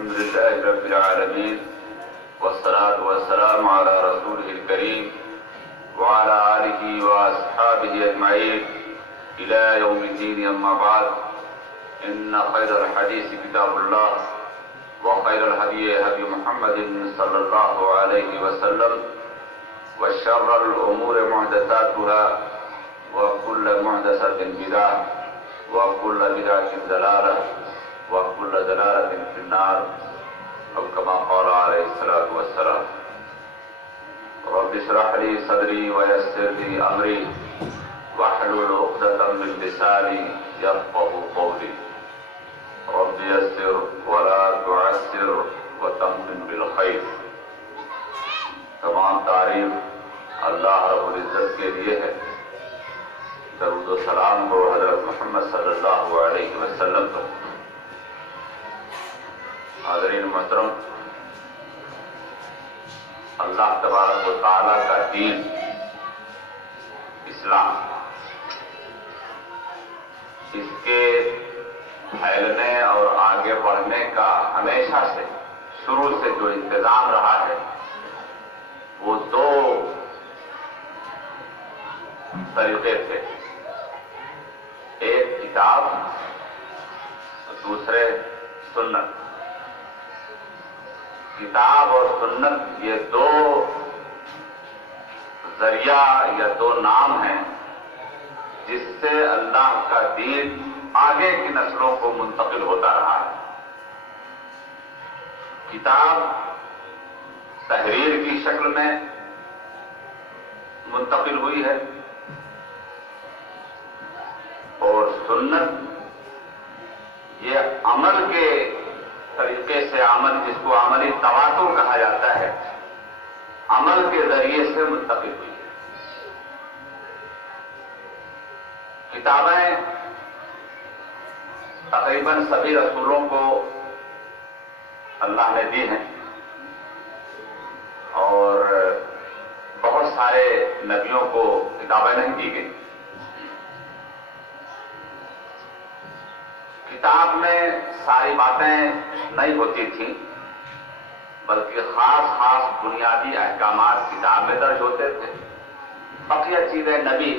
الحمد لله رب العالمين والصلاة والسلام على رسوله الكريم وعلى آله وأصحابه أجمعين إلى يوم الدين. أما بعد، إن خير الحديث كتاب الله وخير الهدي هدي محمد صلى الله عليه وسلم وشر الأمور محدثاتها وكل محدثة بدعة وكل بدعة ضلالة وكل ضلالة في النار، أو كما قال عليه الصلاة والسلام. رب اشرح لي صدري ويسر لي أمري واحلل عقدة من لساني يفقهوا قولي. رب يسر ولا تعسر وتمم بالخير. تمام تعریف اللہ رب العزت کے لیے ہے. درود و سلام کو حضرت محمد صلی اللہ علیہ وسلم پر. حاضرین محترم، اللہ تبارک و تعالیٰ کا دین اسلام، اس کے پھیلنے اور آگے بڑھنے کا ہمیشہ سے شروع سے جو انتظام رہا ہے وہ دو طریقے تھے. ایک کتاب، دوسرے سنت. کتاب اور سنت یہ دو ذریعہ یا دو نام ہیں جس سے اللہ کا دین آگے کی نسلوں کو منتقل ہوتا رہا ہے. کتاب تحریر کی شکل میں منتقل ہوئی ہے اور سنت یہ عمل کے طریقے سے، عمل جس کو عملی تواتر کہا جاتا ہے، عمل کے ذریعے سے منتقل ہوئی ہے. کتابیں تقریباً سبھی رسولوں کو اللہ نے دی ہیں اور بہت سارے نبیوں کو کتابیں نہیں دی گئی. کتاب میں ساری باتیں نہیں ہوتی تھیں، بلکہ خاص خاص بنیادی احکامات کتاب میں درج ہوتے تھے. بقیہ چیزیں نبی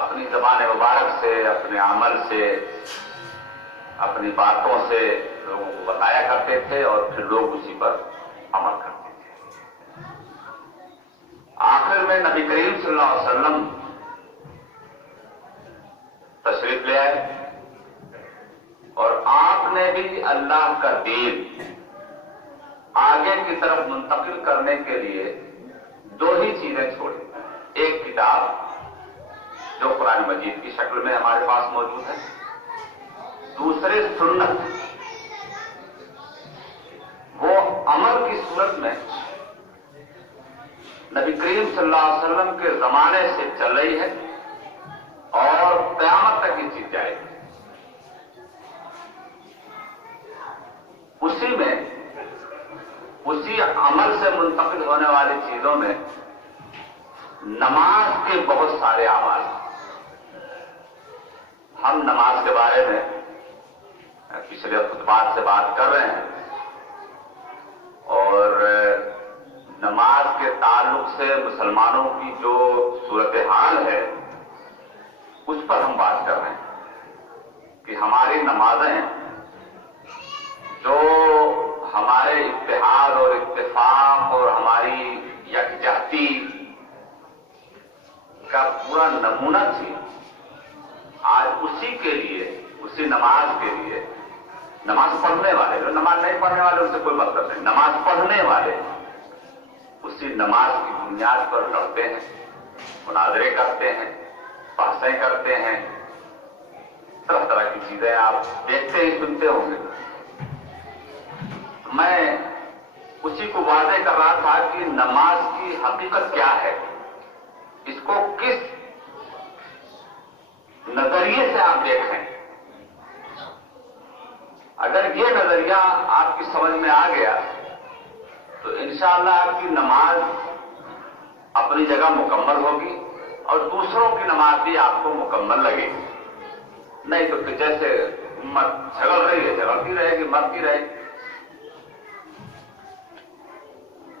اپنی زبان مبارک سے، اپنے عمل سے، اپنی باتوں سے لوگوں کو بتایا کرتے تھے اور پھر لوگ اسی پر عمل کرتے تھے. آخر میں نبی کریم صلی اللہ علیہ وسلم تشریف لے آئے اور آپ نے بھی اللہ کا دین آگے کی طرف منتقل کرنے کے لیے دو ہی چیزیں چھوڑی. ایک کتاب جو قرآن مجید کی شکل میں ہمارے پاس موجود ہے، دوسرے سنت وہ عمل کی صورت میں نبی کریم صلی اللہ علیہ وسلم کے زمانے سے چل رہی ہے اور قیامت تک یہ چیز جائے گی. اسی میں، اسی عمل سے منتقل ہونے والی چیزوں میں نماز کے بہت سارے اعمال. ہم نماز کے بارے میں پچھلے خطبات سے بات کر رہے ہیں اور نماز کے تعلق سے مسلمانوں کی جو صورتحال ہے اس پر ہم بات کر رہے ہیں کہ ہماری نمازیں جو ہمارے اتحاد اور اتفاق اور ہماری یکجہتی کا پورا نمونہ تھی، آج اسی کے لیے، اسی نماز کے لیے نماز پڑھنے والے، جو نماز نہیں پڑھنے والے ان سے کوئی مطلب نہیں، نماز پڑھنے والے اسی نماز کی بنیاد پر لڑتے ہیں، مناظرے کرتے ہیں، بحثیں کرتے ہیں، طرح طرح کی چیزیں آپ دیکھتے ہی سنتے ہوں گے. میں اسی کو واضح کر رہا تھا کہ نماز کی حقیقت کیا ہے، اس کو کس نظریے سے آپ دیکھیں. اگر یہ نظریہ آپ کی سمجھ میں آ گیا تو انشاءاللہ آپ کی نماز اپنی جگہ مکمل ہوگی اور دوسروں کی نماز بھی آپ کو مکمل لگے گی. نہیں تو جیسے امت جھگڑ رہی ہے، جھگڑتی رہے گی، مرتی رہے گی.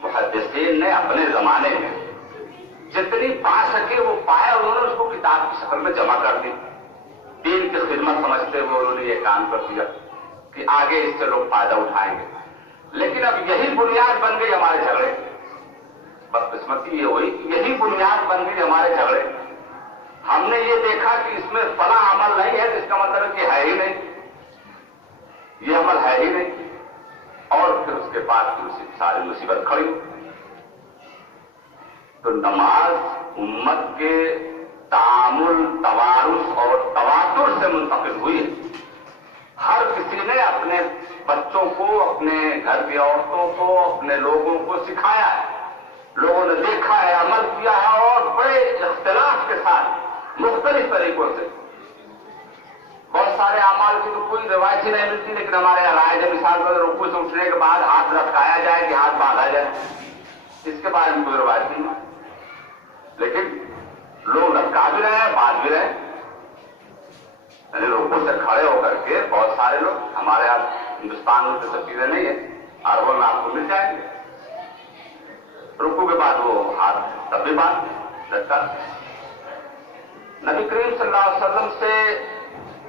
محدثین نے اپنے زمانے میں جتنی پا سکے وہ پایا، انہوں نے اس کو کتاب کی شکل میں جمع کر دی. دین کی خدمت سمجھتے ہوئے انہوں نے یہ کام کر دیا کہ آگے اس سے لوگ فائدہ اٹھائیں گے. لیکن اب یہی بنیاد بن گئی ہمارے جھگڑے. بدقسمتی یہ ہوئی کہ یہی بنیاد بن گئی ہمارے جھگڑے. ہم نے یہ دیکھا کہ اس میں فلاں عمل نہیں ہے، اس کا مطلب ہے کہ ہے ہی نہیں، یہ عمل ہے ہی نہیں. اور پھر اس کے بعد ساری مصیبت کھڑی. تو نماز امت کے تعامل، توارث اور تواتر سے منتقل ہوئی ہے. ہر کسی نے اپنے بچوں کو، اپنے گھر کی عورتوں کو، اپنے لوگوں کو سکھایا ہے. لوگوں نے دیکھا ہے، عمل کیا ہے، اور بڑے اختلاف کے ساتھ مختلف طریقوں سے. بہت سارے اعمال کی تو کوئی روایت ہی نہیں ملتی، لیکن ہمارے یہاں رائج ہے مثال پر رکوع سے اٹھنے کے بعد ہاتھ لٹکایا جائے کہ ہاتھ باندھا جائے. اس کے بارے میں کوئی روایت نہیں ہے، لیکن لوگ لٹکا بھی رہے ہیں، باندھ بھی رہے ہیں. یعنی رکوع سے کھڑے ہو کر کے بہت سارے لوگ، ہمارے یہاں ہندوستان میں تو سب چیزیں نہیں ہے، عربوں میں آپ کو مل جائیں گے. رکوع کے بعد وہ ہاتھ تب بھی باندھ لٹکا. نبی کریم صلی اللہ علیہ وسلم سے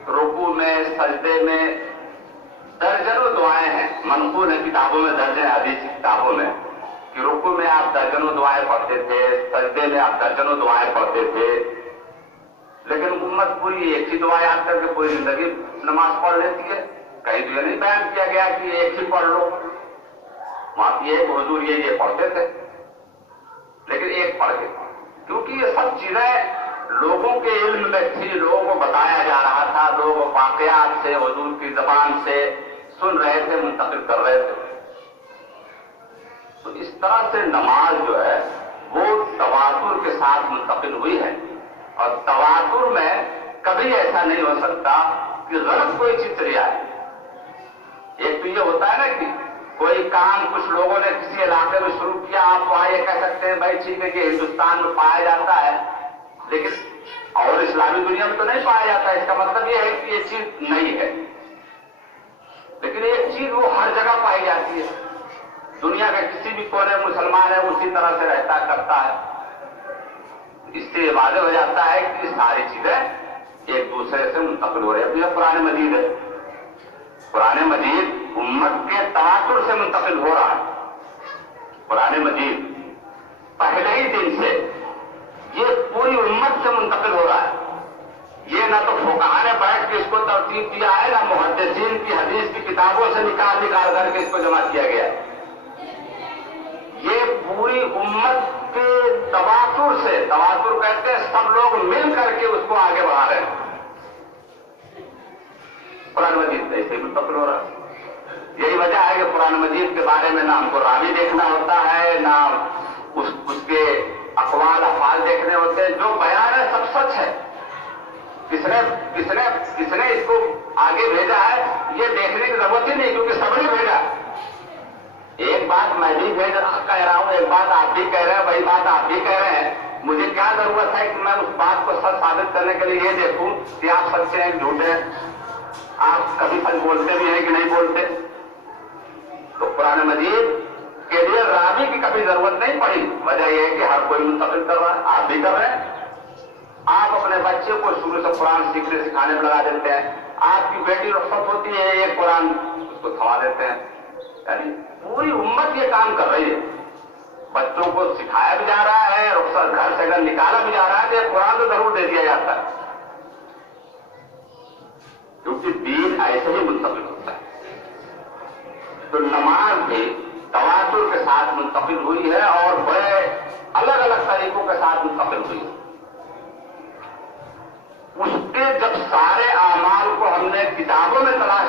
رکوع میں، سجدے میں درجنوں دعائیں ہیں، منقول ہیں کتابوں میں، درج ہیں حدیث کی کتابوں میں کہ رکوع میں آپ درجنوں دعائیں پڑھتے تھے، سجدے میں آپ درجنوں دعائیں پڑھتے تھے. لیکن امت پوری ایک ہی دعا یاد کر کے پوری زندگی نماز پڑھ لیتی ہے. کہیں تو یہ نہیں بیان کیا گیا کہ ایک ہی پڑھ لو. وہاں یہ حضور یہ پڑھتے تھے، لیکن ایک پڑھ کے، کیونکہ یہ سب چیزیں لوگوں کے علم میں تھی، لوگوں کو بتایا جا رہا تھا، لوگ واقعات سے، حضور کی زبان سے سن رہے تھے، منتقل کر رہے تھے. تو اس طرح سے نماز جو ہے وہ تواتر کے ساتھ منتقل ہوئی ہے. اور تواتر میں کبھی ایسا نہیں ہو سکتا کہ غلط کوئی چیز چلی آئے. ایک تو یہ ہوتا ہے نا کہ کوئی کام کچھ لوگوں نے کسی علاقے میں شروع کیا، آپ وہاں یہ کہہ سکتے ہیں بھائی ٹھیک ہے کہ ہندوستان میں پایا جاتا ہے، لیکن اور اسلامی دنیا میں تو نہیں پایا جاتا. اس کا مطلب یہ ہے کہ یہ چیز نہیں ہے. لیکن ایک چیز وہ ہر جگہ پائی جاتی ہے. دنیا کے کسی بھی کونے مسلمان ہے اسی طرح سے رہتا کرتا ہے. اس سے یہ واضح ہو جاتا ہے کہ ساری چیزیں ایک دوسرے سے منتقل ہو رہی ہیں. اب یہ قرآن مجید ہے، قرآن مجید امت کے تواتر سے منتقل ہو رہا ہے. قرآن مجید پہلے ہی دن سے یہ پوری امت سے منتقل ہو رہا ہے. یہ نہ تو فقہاء نے بیٹھ کے اس کو ترتیب دیا ہے، نہ محدثین کی حدیث کی کتابوں سے نکال کر کے اس کو جمع کیا گیا ہے. یہ پوری امت کے تواتر سے، تواتر کہتے ہیں سب لوگ مل کر کے اس کو آگے بڑھا رہے ہیں. قرآن مجید ایسے ہی منتقل ہو رہا ہے. یہی وجہ ہے کہ قرآن مجید کے بارے میں نہ ہم کو راوی دیکھنا ہوتا ہے، نہ اس کے اقوال افعال دیکھنے ہوتے ہیں. جو بیان ہے سب سچ ہے. کس نے اس کو آگے بھیجا ہے یہ دیکھنے کی ضرورت ہی نہیں، کیونکہ سب نے بھیجا. ایک بات میں بھی کہہ رہا ہوں، ایک بات آپ بھی کہہ رہے ہیں، وہی بات آپ بھی کہہ رہے ہیں. مجھے کیا ضرورت ہے کہ میں اس بات کو سچ ثابت کرنے کے لیے یہ دیکھوں کہ آپ سچے ہیں جھوٹے ہیں، آپ کبھی سچ بولتے بھی ہیں کہ نہیں بولتے. تو قرآن مجید کے لیے راوی کی کبھی ضرورت نہیں پڑی. وجہ یہ ہے کہ ہر کوئی منتقل کر رہا ہے، آپ بھی کر رہے ہیں. آپ اپنے بچے کو شروع سے قرآن سیکھنے سکھانے میں لگا دیتے ہیں. آپ کی بیٹی رخصت ہوتی ہے، یہ قرآن اس کو تھما دیتے ہیں. یعنی پوری امت یہ کام کر رہی ہے. بچوں کو سکھایا بھی جا رہا ہے، رخصت گھر سے اگر نکالا بھی جا رہا ہے تو یہ قرآن تو ضرور دے دیا جاتا ہے، کیونکہ دین ایسے ہی منتقل ہوتا ہے. تو نماز بھی تواتر کے ساتھ منتقل ہوئی ہے اور بڑے الگ الگ طریقوں کے ساتھ منتقل ہوئی ہے. اس کے جب سارے اعمال کو ہم نے کتابوں میں تلاش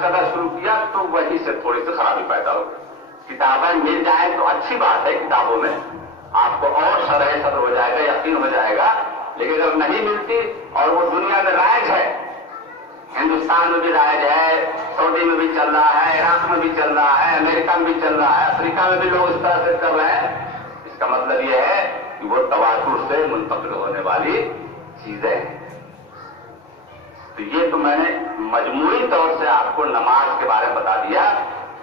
کرنا شروع کیا تو وہیں سے تھوڑی سی خرابی پیدا ہو گئی. کتابیں مل جائیں تو اچھی بات ہے، کتابوں میں آپ کو اور شرح صدر ہو جائے گا، یقین ہو جائے گا. لیکن اگر نہیں ملتی اور وہ دنیا میں رائج ہے، ہندوستان میں بھی رائج ہے، سعودی میں بھی چل رہا ہے، عراق میں بھی چل رہا ہے، امریکہ میں بھی چل رہا ہے، افریقہ میں بھی لوگ اس طرح سے کر رہے ہیں، اس کا مطلب یہ ہے کہ وہ تواتر سے منتقل ہونے والی چیزیں ہیں. تو یہ تو میں نے مجموعی طور سے آپ کو نماز کے بارے میں بتا دیا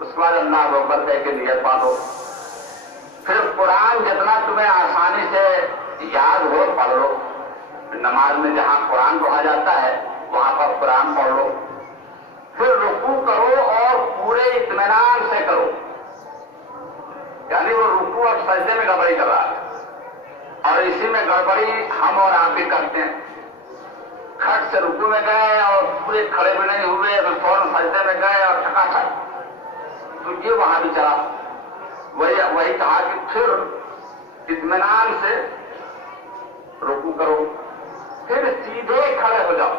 اس کے بعد اللہ اکبر کہہ کے نیت باندھو. پھر قرآن جتنا تمہیں آسانی سے یاد ہو پڑھ لو. نماز میں جہاں قرآن پڑھا جاتا ہے وہاں پر قرآن پڑھ لو. پھر رکوع کرو اور پورے اطمینان سے کرو. یعنی وہ رکوع اور سجدے میں گڑبڑی کر رہا ہے اور اسی میں گڑبڑی ہم اور آپ بھی کرتے ہیں. کھٹ سے رکوع میں گئے اور پورے کھڑے بھی نہیں ہوئے, فوراً سجدے میں گئے اور ٹھکاٹھک. تو یہ وہاں بھی چلا. وہی کہا کہ پھر اطمینان سے رکوع کرو, پھر سیدھے کھڑے ہو جاؤ.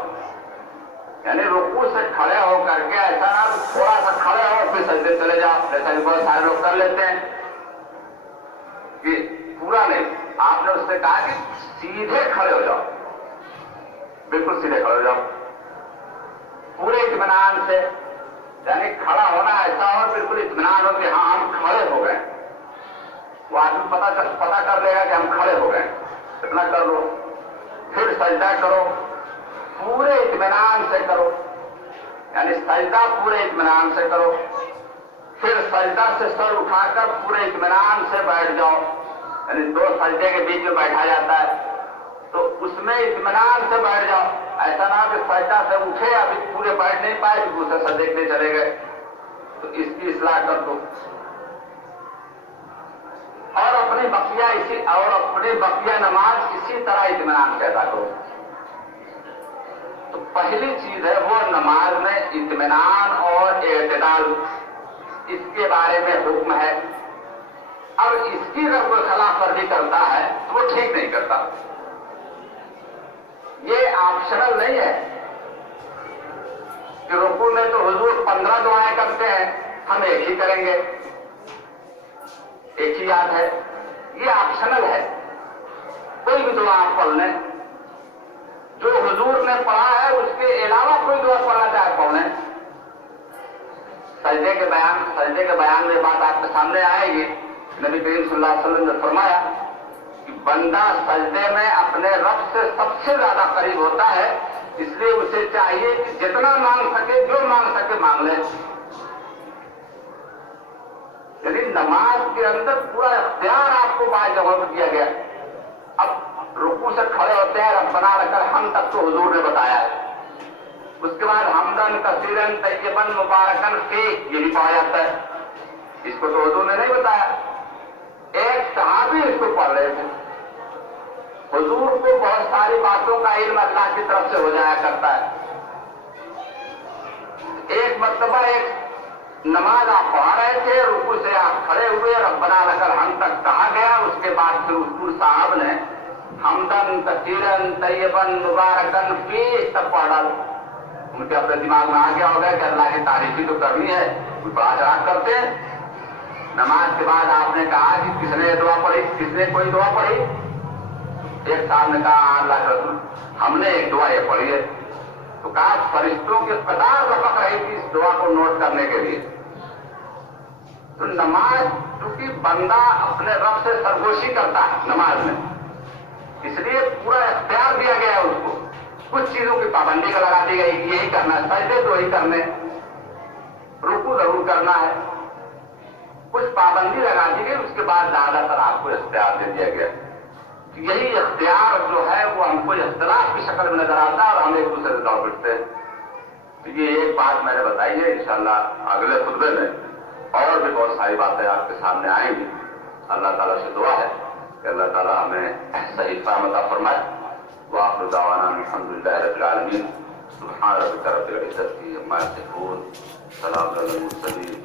یعنی رکوع سے کھڑے ہو کر کے ایسا نہ تھوڑا سا کھڑے ہو پھر سجدے چلے جاؤ, جیسا کہ بہت سارے لوگ کر لیتے ہیں کہ پورا نہیں. آپ نے اس سے کہا کہ سیدھے کھڑے ہو جاؤ, بالکل سیدھے کھڑے ہو جاؤ پورے اطمینان سے. یعنی کھڑا ہونا ایسا ہو بالکل اطمینان ہو کہ ہاں ہم کھڑے ہو گئے. وہ آدمی پتا کر لے گا کہ ہم کھڑے ہو گئے, اتنا کر لو. پھر سجدہ کرو, پورے اطمینان سے کرو. یعنی سجدہ پورے اطمینان سے کرو. پھر سجدہ سے سر اٹھا کر پورے اطمینان سے بیٹھ جاؤ. یعنی دو سجدے کے بیچ میں بیٹھا جاتا ہے تو اس میں اطمینان سے بیٹھ جاؤ. ایسا نہ کہ سجدہ سے اٹھے ابھی پورے بیٹھ نہیں پائے دوسرے سجدے کے لیے چلے گئے. تو اس کی اصلاح کر دو اور اپنی بقیہ نماز اسی طرح اطمینان سے ادا کرو. تو پہلی چیز ہے وہ نماز میں اطمینان اور اعتدال, اس کے بارے میں حکم ہے. اب اس کی اگر کوئی خلاف ورزی کرتا ہے تو وہ ٹھیک نہیں کرتا. یہ آپشنل نہیں ہے کہ رکوع میں تو حضور 15 دعائیں کرتے ہیں, ہم ایک ہی کریں گے, ایک ہی یاد ہے. یہ آپشنل ہے. کوئی بھی دعا آپ پڑھ لیں, جو حضور نے پڑھا ہے اس کے علاوہ کوئی دعا پڑھنا چاہے پڑھ لیں. سجدے کے بیان میں بات آپ کے سامنے آئے گی. نبی کریم صلی اللہ علیہ وسلم نے فرمایا کہ بندہ سجدے میں اپنے رب سے سب سے زیادہ قریب ہوتا ہے, اس لیے اسے چاہیے کہ جتنا مانگ سکے, جو مانگ سکے مانگ لے. یعنی نماز کے اندر پورا اختیار آپ کو بعض جگہوں پہ دیا گیا. اب رکوع سے کھڑے ہوتے ہیں ربنا لکل حمد تک تو حضور نے بتایا ہے. اس کے بعد حمدن کثیرن طیبن مبارکن فی یہ بھی پڑھا جاتا ہے. اس کو تو حضور نے نہیں بتایا. ایک صحابی اس کو پڑھ رہے تھے. حضور کو بہت ساری باتوں کا علم اللہ کی طرف سے ہو جایا کرتا ہے. ایک مرتبہ ایک نماز آپ پڑھا رہے تھے, رکوع سے آپ کھڑے ہوئے, ربنا لکل حمد تک کہا گیا. اس کے بعد پھر حضور صاحب نے حمدن کثیرن طیبن مبارکن فی تک پڑھ ڈالا. ان کے اپنے دماغ میں آ گیا ہوگا کہ اللہ کی تعریف ہی تو کرنی ہے, کوئی بڑا چڑھا کرتے ہیں. نماز کے بعد آپ نے کہا کہ کس نے دعا پڑھی, کس نے کوئی دعا پڑھی. ایک صاحب نے کہا اللہ کے رسول ہم نے ایک دعا یہ پڑھی ہے. تو کہا فرشتوں کی قطار لپک رہی تھی اس دعا کو نوٹ کرنے کے لیے. تو نماز چونکہ بندہ اپنے رب سے سرگوشی کرتا ہے نماز میں, اس لیے پورا اختیار دیا گیا ہے اس کو. کچھ چیزوں کی پابندی کا لگا دی گئی کہ یہی کرنا ہے, سجدے تو وہی کرنے, رکوع ضرور کرنا ہے. کچھ پابندی لگا دی گئی. اس کے بعد زیادہ تر آپ کو اختیار دے دیا گیا. یہی اختیار جو ہے وہ ہم کو اختلاف کی شکل میں نظر آتا ہے اور ہم ایک دوسرے سے دوڑ پڑتے ہیں. تو یہ ایک بات میں نے بتائی ہے. انشاءاللہ اگلے خطبے میں اور بھی بہت ساری باتیں آپ کے سامنے آئیں گی. اللہ تعالیٰ سے دعا ہے کہ اللہ تعالیٰ ہمیں صحیح فہم عطا فرمائے. وآخر دعوانا الحمدللہ رب العالمین. سبحان ربک رب العزت عما یصفون, سلام علی المرسلین.